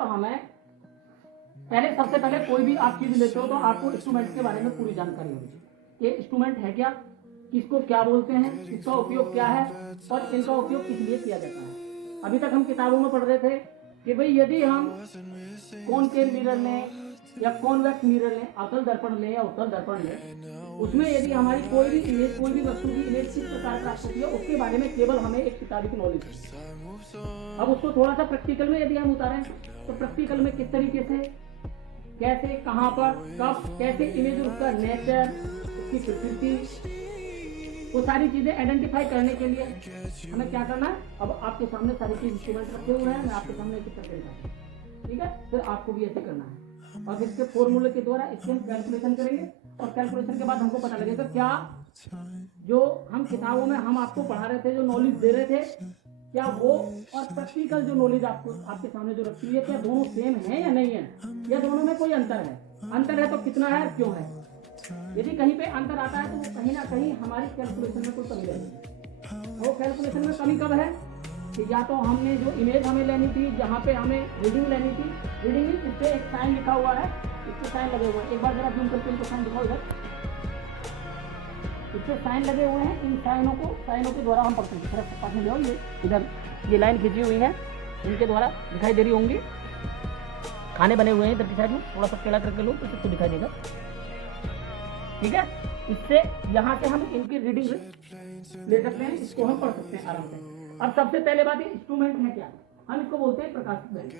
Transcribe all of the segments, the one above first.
जब हमें सबसे पहले कोई भी आप चीज लेते हो तो आपको इंस्ट्रूमेंट के बारे में पूरी जानकारी होनी चाहिए। ये इंस्ट्रूमेंट है क्या, किसको क्या बोलते हैं, इसका उपयोग क्या है और इनका उपयोग किस लिए किया जाता है। अभी तक हम किताबों में पढ़ रहे थे कि भाई यदि हम कॉनकेव मिरर लें या कॉन्वेक्स मिरर लें, अवतल दर्पण लें या उत्तल दर्पण लें, उसमें यदि हमारी कोई भी इमेज, कोई भी वस्तु की इमेज किस प्रकार प्राप्त होती है उसके बारे में केवल हमें एक किताबी की नॉलेज है। अब उसको थोड़ा सा प्रैक्टिकल में यदि हम उतारें तो प्रैक्टिकल में किस तरीके से, कैसे, कहां पर, कब, कैसे इमेज, उसका नेचर, उसकी प्रकृति, वो सारी चीजें आइडेंटिफाई करने के लिए हमें क्या करना है। अब आपके सामने सारी चीज इंस्ट्रूमेंट रखे हुए हैं, मैं आपके सामने एक करके दिखाता हूं, ठीक है। फिर आपको भी ऐसे करना है और इसके फॉर्मूले के द्वारा इसके हम कैलकुलेशन करेंगे और कैलकुलेशन के बाद हमको पता लगेगा क्या जो हम किताबों में हम आपको पढ़ा रहे थे, जो नॉलेज दे रहे थे, क्या वो और प्रैक्टिकल जो नॉलेज आपको आपके सामने जो रखी है, क्या दोनों सेम है या नहीं है, या दोनों में कोई अंतर है। अंतर है तो कितना है, क्यों है। यदि कहीं पे अंतर आता है तो वो कहीं ना कहीं हमारी कैलकुलेशन में कोई कमी रहेगी। वो कैलकुलेशन में कमी कब है कि या तो हमने जो इमेज हमें लेनी थी, जहाँ पे हमें रीडिंग लेनी थी, रीडिंग इस पे एक साइन लिखा हुआ है, इस पे साइन लगे हुए हैं। एक बार जरा जूम करके इनको साइन दिखाओ इधर, इस पे साइन लगे हुए हैं। इन साइनों के द्वारा हम पढ़ते हैं। थोड़ा पास में जाओ, ये इधर ये लाइन खींची हुई है, इनके द्वारा दिखाई दे रही होंगी। खाने बने हुए हैं इधर की साइड में, थोड़ा सा टेढ़ा करके लो तो सबको दिखाई देगा, ठीक है। इससे यहाँ से हम इनकी रीडिंग ले सकते हैं, इसको हम पढ़ सकते हैं आराम से। अब सबसे पहले बात, ये इंस्ट्रूमेंट है क्या, हम इसको बोलते हैं प्रकाशिक बेंच।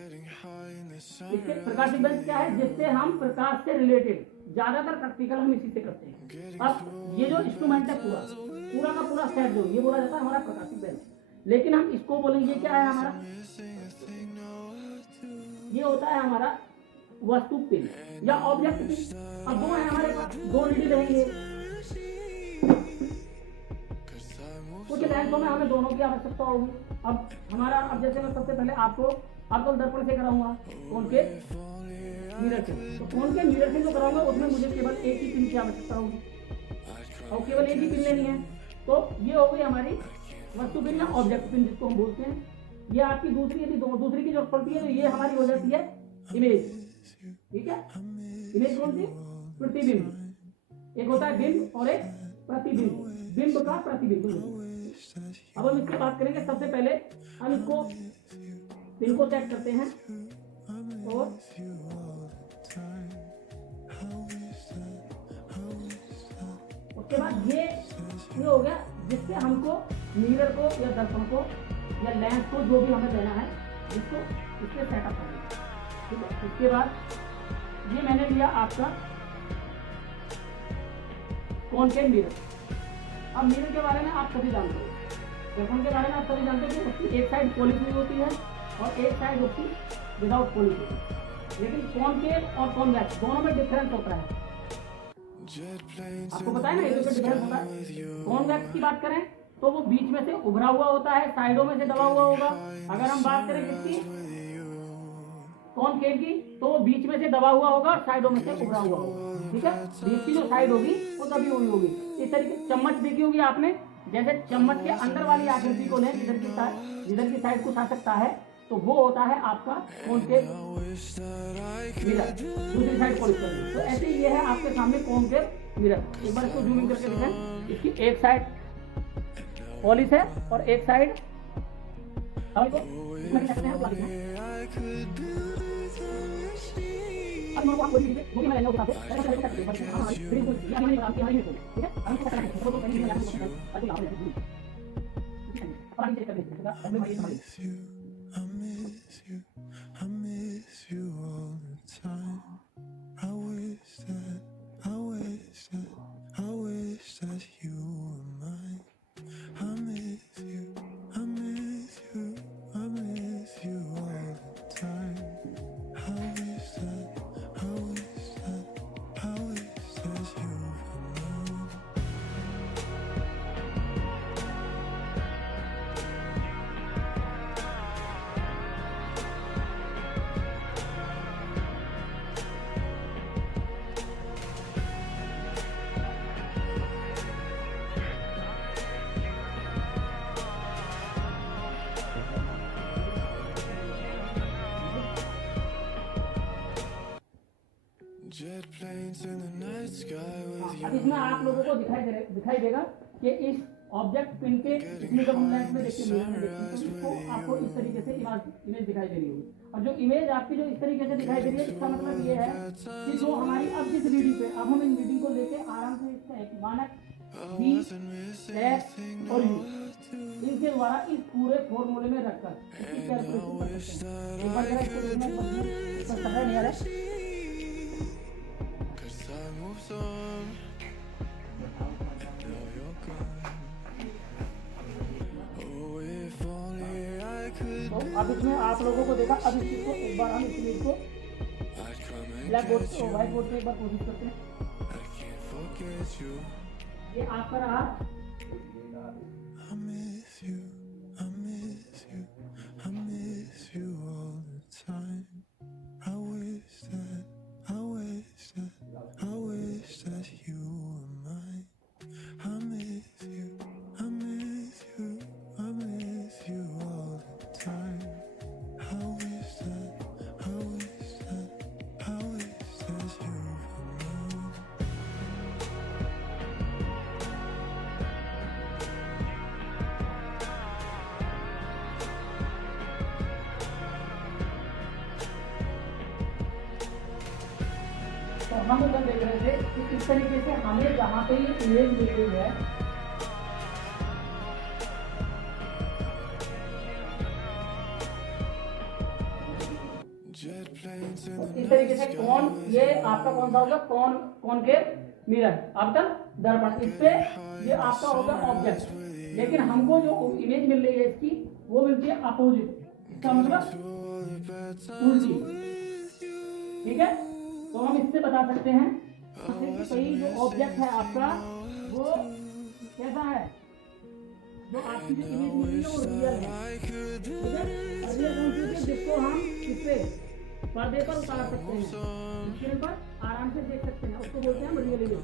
इससे प्रकाशिक बेंच क्या है, जिससे हम प्रकाश से रिलेटेड ज्यादातर प्रैक्टिकल हम इसी से करते हैं। अब ये जो इंस्ट्रूमेंट है पूरा का पूरा सेट जो ये बोला जाता है हमारा प्रकाशिक बेंच, लेकिन हम इसको बोलेंगे क्या है हमारा, ये होता है हमारा वस्तु पिन या ऑब्जेक्ट पिन। अब दो है हमारे पास, दो रीडिंग रहेंगे, कुछ लैंसों में हमें दोनों की आवश्यकता होगी। अब हमारा, अब जैसे मैं सबसे पहले आपको अवतल दर्पण से कराऊंगा, कौन के मिरर से, तो कौन के मिरर से जो कराऊंगा उसमें मुझे केवल एक ही पिन की आवश्यकता होगी और केवल एक ही पिन लेनी है। तो ये हो गई हमारी वस्तु पिन या ऑब्जेक्ट पिन जिसको हम बोलते हैं। ये आपकी दूसरी, यदि दूसरी की जरूरत पड़ती है तो ये हमारी हो जाती है इमेज, ठीक है। इमेज कौन सी, प्रतिबिंब। एक होता है बिंब और एक प्रतिबिंब, बिंब का प्रतिबिंब। अब हम इसकी बात करेंगे। सबसे पहले हम इसको पिन को चेक करते हैं और उसके बाद ये हो गया जिससे हमको मिरर को या दर्पण को या लेंस को जो भी हमें लेना है जिसको इसके सेटअप करना, ठीक है। इसके बाद ये मैंने लिया आपका कॉनकेव मिरर। अब मिरर के बारे में आप सभी जानते हो, दर्पण के बारे में आप सभी जानते हो कि उसकी एक साइड पॉलिश हुई होती है और एक साइड उसकी विदाउट पॉलिश होती है। लेकिन कॉनकेव और कॉन्वेक्स दोनों में डिफरेंस होता है, आपको पता है ना, इसमें डिफरेंस होता है। कॉन्वेक्स की बात करें तो वो बीच में से उभरा हुआ होता है, साइडों में से दबा हुआ होगा। अगर हम बात करें किसकी, कॉनकेव की, तो वो बीच में से दबा हुआ होगा और साइडों में से उभरा हुआ होगा, ठीक है। बीच की जो साइड होगी वो दबी हुई होगी। इस तरीके चम्मच देखी होगी आपने, जैसे चम्मच के अंदर वाली आकृति को लें, जिधर की साइड कुछ आ सकता है, तो वो होता है आपका कॉनकेव मिरर, दूसरी साइड पॉलिश करनी। तो ऐसे ये है आपके सामने कॉनकेव मिरर। एक बार इसको जूम इन करके दिखाएं, इसकी एक साइड पॉलिश है और एक साइड अब आपको वो भी मैं लेंगे उसके साथ अब इसमें आप लोगों को दिखाई देगा कि इस ऑब्जेक्ट पिन के इसमें जब हम लेंस में देखते हैं तो इसको आपको इस तरीके से इमेज दिखाई दे रही होगी। और जो इमेज आपकी जो इस तरीके से दिखाई दे रही है, इसका मतलब ये है कि जो हमारी अब जिस रीडिंग पे, अब हम इन रीडिंग को लेके आराम से इसका एक मानक बी एस और यू इनके द्वारा इस पूरे फॉर्मूले में रखकर इसकी कैलकुलेशन कर सकते हैं। एक बार जरा इसको देखना, इसका समझ नहीं आ रहा है। तो अब इसमें आप लोगों को देखा, अब इस चीज को एक बार हम इस इमेज को ब्लैक बोर्ड और व्हाइट बोर्ड पे एक बार कोशिश करते हैं। ये आपका रहा। तो हम उधर देख रहे थे कि इस तरीके से हमें जहाँ पे ये इमेज मिल रही है, तो इस तरीके से कौन, ये आपका कौन सा होगा, कौन के मिरर, आपका दर्पण, इस पे ये आपका होगा ऑब्जेक्ट। लेकिन हमको जो इमेज मिल रही है इसकी, वो मिलती है अपोजिट, इसका मतलब उल्टी। ठीक है, तो हम इससे बता सकते हैं कि कहीं जो ऑब्जेक्ट है आपका वो कैसा है, जो आपकी जो इमेज मिल रही है वो रियल है। ठीक है, रियल कौन सी है, जिसको हम इससे पर्दे पर उतार सकते हैं, स्क्रीन पर आराम से देख सकते हैं, उसको बोलते हैं हम रियल इमेज।